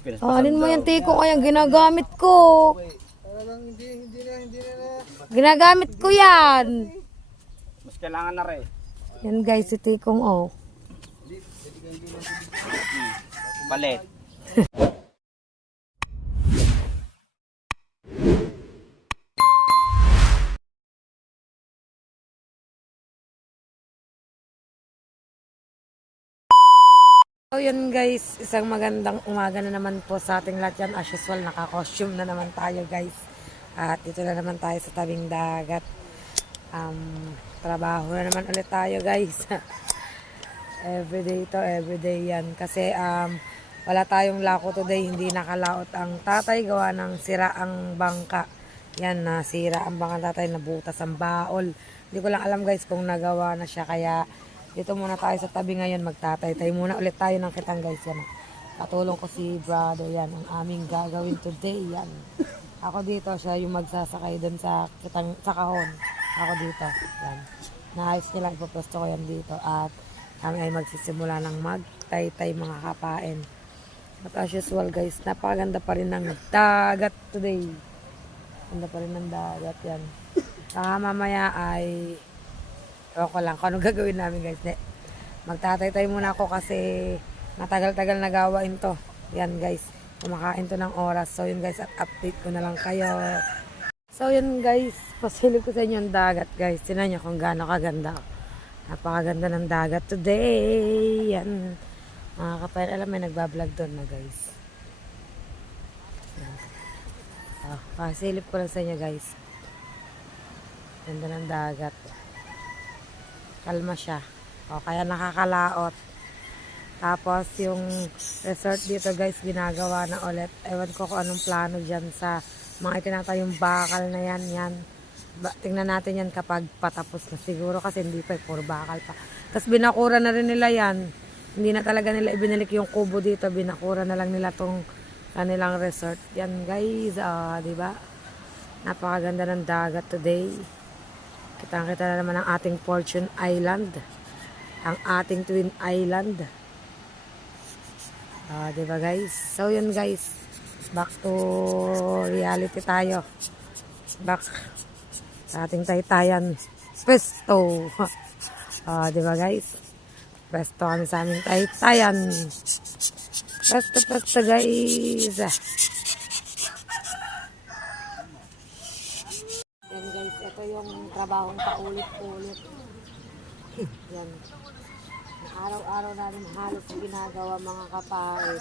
Alin mo yung tikong ay ang ginagamit ko. Ginagamit ko yan. Mas kailangan na rin. Yan guys, si tikong oh. Palit. So yun guys, isang magandang umaga na naman po sa ating lahat yan. As usual, naka-costume na naman tayo guys. At dito na naman tayo sa tabing dagat. Trabaho na naman ulit tayo guys. Everyday to, everyday yan. Kasi wala tayong lako today, hindi nakalaot ang tatay gawa ng sira ang bangka. Yan, nasira ang bangka tatay, nabutas ang baol. Hindi ko lang alam guys kung nagawa na siya, kaya dito muna tayo sa tabi ngayon, magtatay-tay muna ulit tayo ng kitang guys. Yan, katulong ko si brother, yan ang aming gagawin today. Yan, ako dito, siya yung magsasakay dun sa kitang, sa kahon. Ako dito, yan, naayos nila, ipoposto ko yan dito. At kami ay magsisimula ng magtay-tay mga kapain. At as usual guys, napakaganda pa rin ng dagat today. Ganda pa rin ng dagat yan. Saka mamaya ay ewan ko lang kung anong gagawin namin guys. Magtatay-tay muna ako kasi matagal-tagal na gawain to. Yan guys, kumakain to ng oras. So yun guys, at update ko na lang kayo. So yun guys, pasilip ko sa inyo yung dagat guys. Tinan nyo kung gaano kaganda. Napakaganda ng dagat today. Yan. Mga kapayan, alam may nagbablog doon na guys. Pasilip ko lang sa inyo guys. Ganda ng dagat. Kalma siya. O, kaya nakakalaot. Tapos yung resort dito guys, ginagawa na ulit. Ewan ko kung anong plano dyan sa mga itinatayong bakal na yan. Yan. Tingnan natin yan kapag patapos na. Siguro kasi hindi pa, puro bakal pa. Tapos binakura na rin nila yan. Hindi na talaga nila ibinalik yung kubo dito. Binakura na lang nila tong kanilang resort. Yan guys, diba? Napakaganda ng dagat today. Kitang-kita na naman ang ating Fortune Island. Ang ating Twin Island. Diba guys? So yun guys. Back to reality tayo. Back sa ating taytayan. Pesto. Diba guys? Pesto kami sa aming taytayan. Pesto guys. Yan guys, ito yung trabahong paulit-ulit. Yan. Araw-araw namin halos ginagawa mga kapain.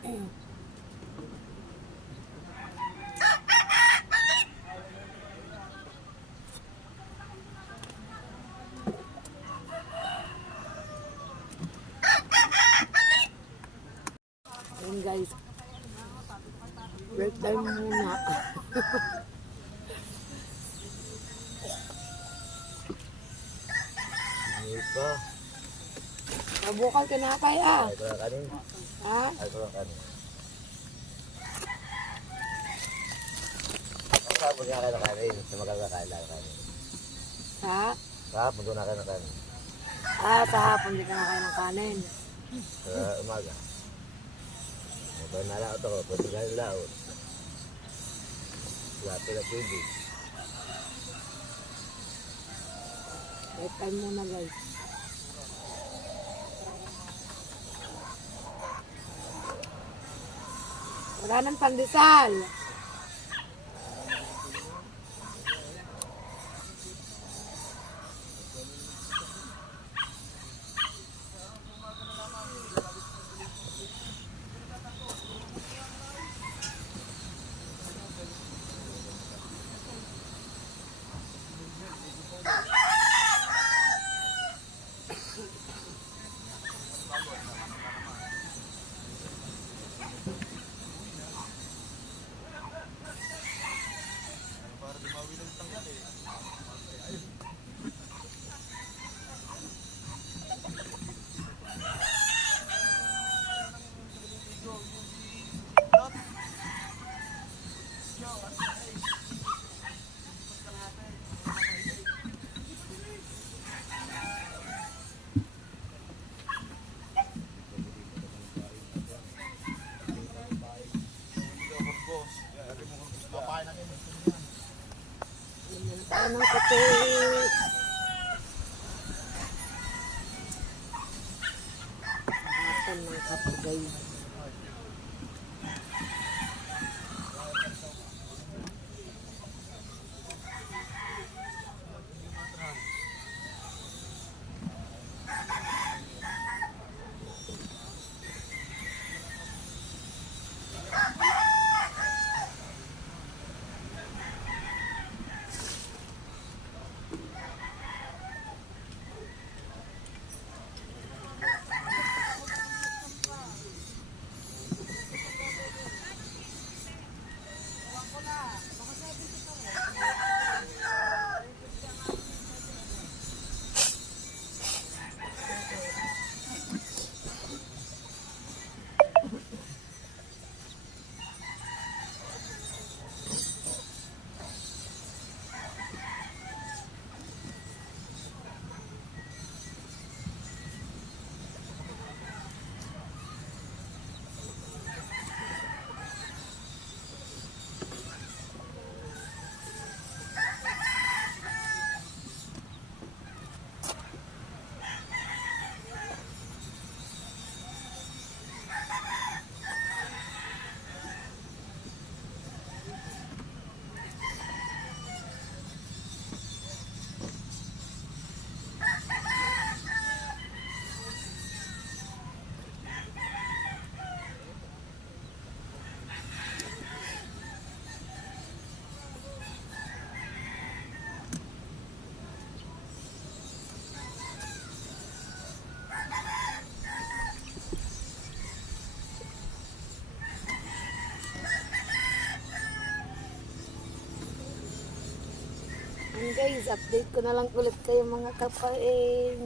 Ayun guys. Break time muna. Hindi pa. Mabukal ka na kay ah. Ay ko lang kanin. Ha? Ay ko lang kanin. Ang kapag nga kayo na kanin. Sa magkakakain lang kanin. Ha? Kahapon doon na kayo na kanin. Ah, sa hapon di ka na kain ng kanin. Sa umaga. Ito na laot ako. Pwede ka yung laot. Lapi na pwede. Break time muna guys. Wala nang pandesal. Tayo ng kape. Harapan ng kape guys. And guys, update ko na lang ulit kayo mga kapain.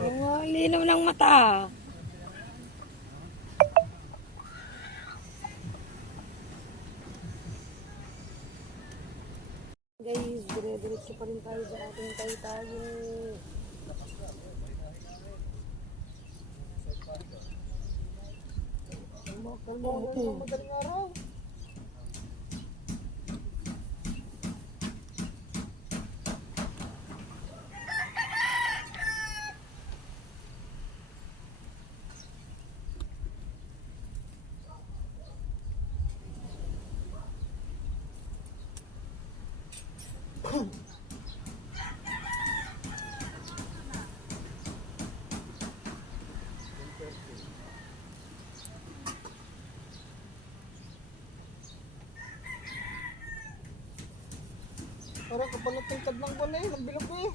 Oh, linaw ng mata. Guys, dire-diretso pa rin tayo sa ating tayo. Madaling araw. Parang kapalat ng tablang buwan na yun, ang bilog ko eh.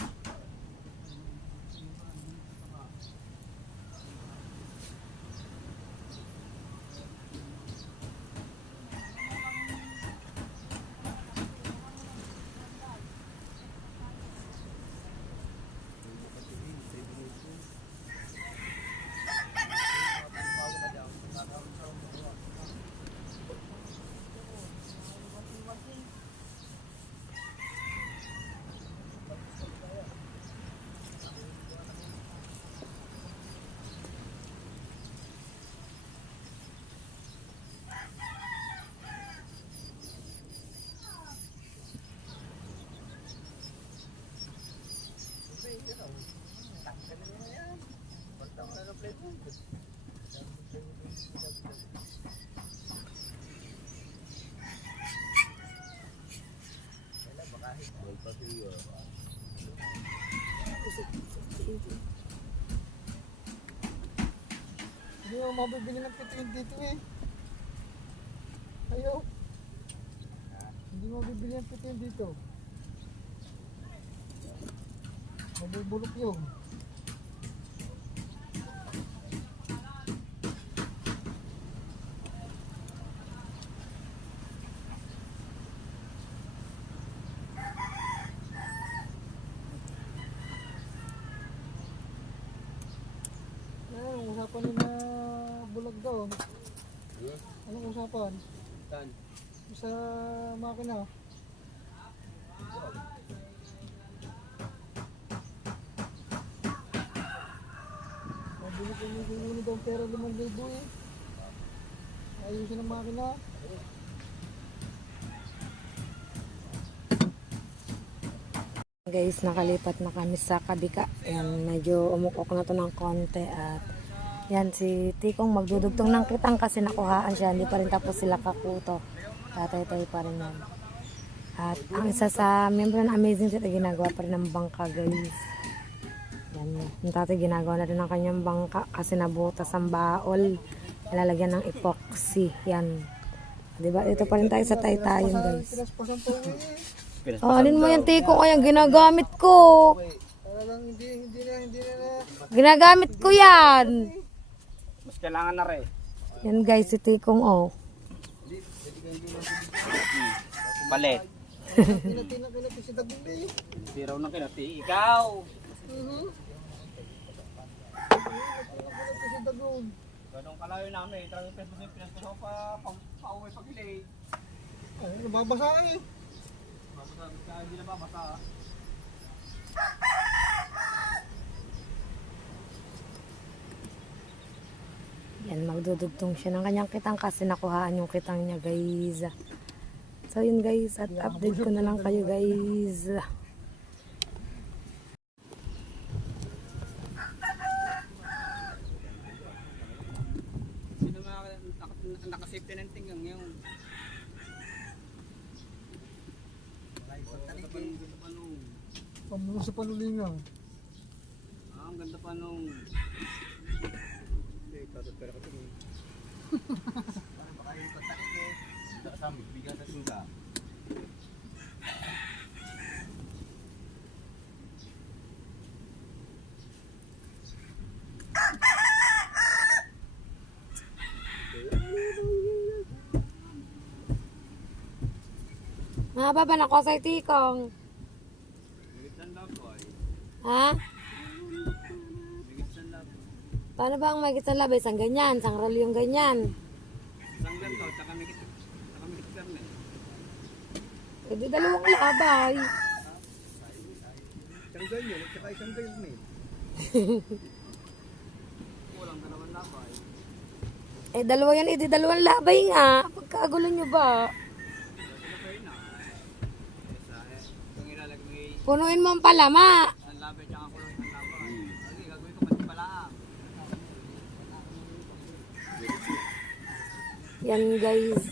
Hindi mo mabibili ng pituin dito eh. Ayaw. Hindi mo mabibili ng pituin dito. Mabubulok yun. Anong usapan nila bulag daw? Anong usapan? Saan? Sa makina. Mabili ko yung daw pera 5,000 eh. Ayusin ang makina. Guys, nakalipat na kami sa Kabika. Yan, medyo umukok na to ng konti at yan, si Tikong magdudugtong ng kitang kasi nakuhaan siya. Hindi pa rin tapos sila kakuto. Tatay-tay pa rin yan. At ang isa sa member ng Amazing City, ginagawa pa rin ng bangka, guys. Yan, yung tatay ginagawa na rin ng kanyang bangka kasi nabutas ang baol. Ilalagyan ng epoxy. Yan. Diba? Ito pa rin tayo sa taytayan, guys. Pinaspasan to eh. Oh, alin mo yan, Tikong? Ay, ang ginagamit ko. Talagang hindi na. Ginagamit ko yan. Mas kailangan na rin. Yan, guys, si Tikong, oh. Palit. Tinatina si Dagul eh. Hindi raw na kinati. Ikaw! Tinatina si Dagul. Ganun kalayo namin. Talagang pinaspas ako pa-uwi pag-ilay. Ay, nababasa eh. Hindi na babasa. Yan, magdudugtong siya ng kanyang kitang kasi nakuhaan yung kitang niya, guys. So, yun, guys. At update ko na lang kayo, guys. Sino nakasafety ng tinggang yung Pamulo sa panulingan. ang ganda pa nung Mahaba ba na ko sa Tikong? Ha? Paano ba ang may kitang labay? Isang ganyan, isang roll yung ganyan. Isang ganito, tsaka may Fernet. E di dalawang labay. Isang ganyan, at saka isang ganyan eh. Kulang ka naman labay. Eh dalawa yan, eh di dalawang labay nga. Pagkagulo nyo ba? Sinapay na. Kung ilalagay mo yung Punuin mo ang palama. isang labay tsaka kulong isang labay. Sige, gagawin ko pati palaang. Yan guys,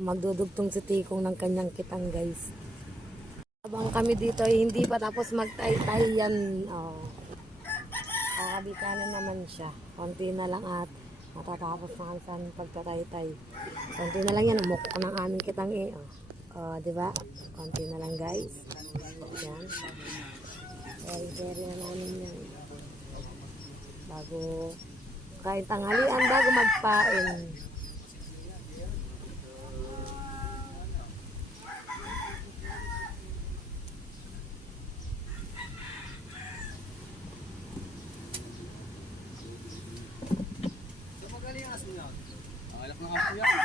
magdudugtong si Tikong ng kanyang kitang guys. Habang kami dito ay hindi pa tapos magtay-tay yan. Kakabita na naman siya. Konti na lang at matatapos na kami sa pagtatay-tay. Konti na lang yan, umukok ng aming kitang eh. Diba? Konti na lang guys. Yan. Very na namin yan. Bago kain tanghalian, bago magpain. Magaling ang aso yan. Alak ng aso yan.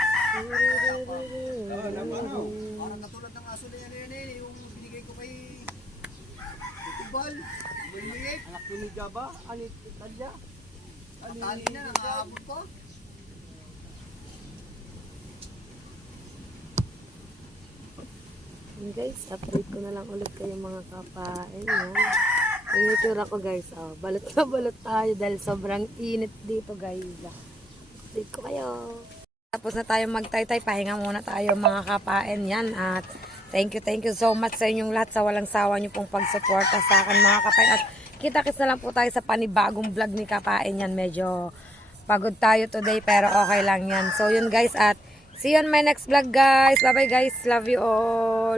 Parang katulad ng aso na yan yung binigay ko kay Tibal. Buliit. Anak ko ni Jaba, anit Talya. Tali na, nakaabot pa. Yan guys, update ko na lang ulit kayo mga kapain. Yan. Yung itsura ko guys, balot na balot tayo dahil sobrang init dito guys. Update ko kayo. Tapos na tayo magtaytay, pahinga muna tayo mga kapain yan. At thank you so much sa inyong lahat sa walang sawa nyo pong pagsuporta sa akin mga kapain. At kita-kits na lang po tayo sa panibagong vlog ni kapain yan. Medyo pagod tayo today pero okay lang yan. So yun guys, at see you on my next vlog guys. Bye bye guys, love you all.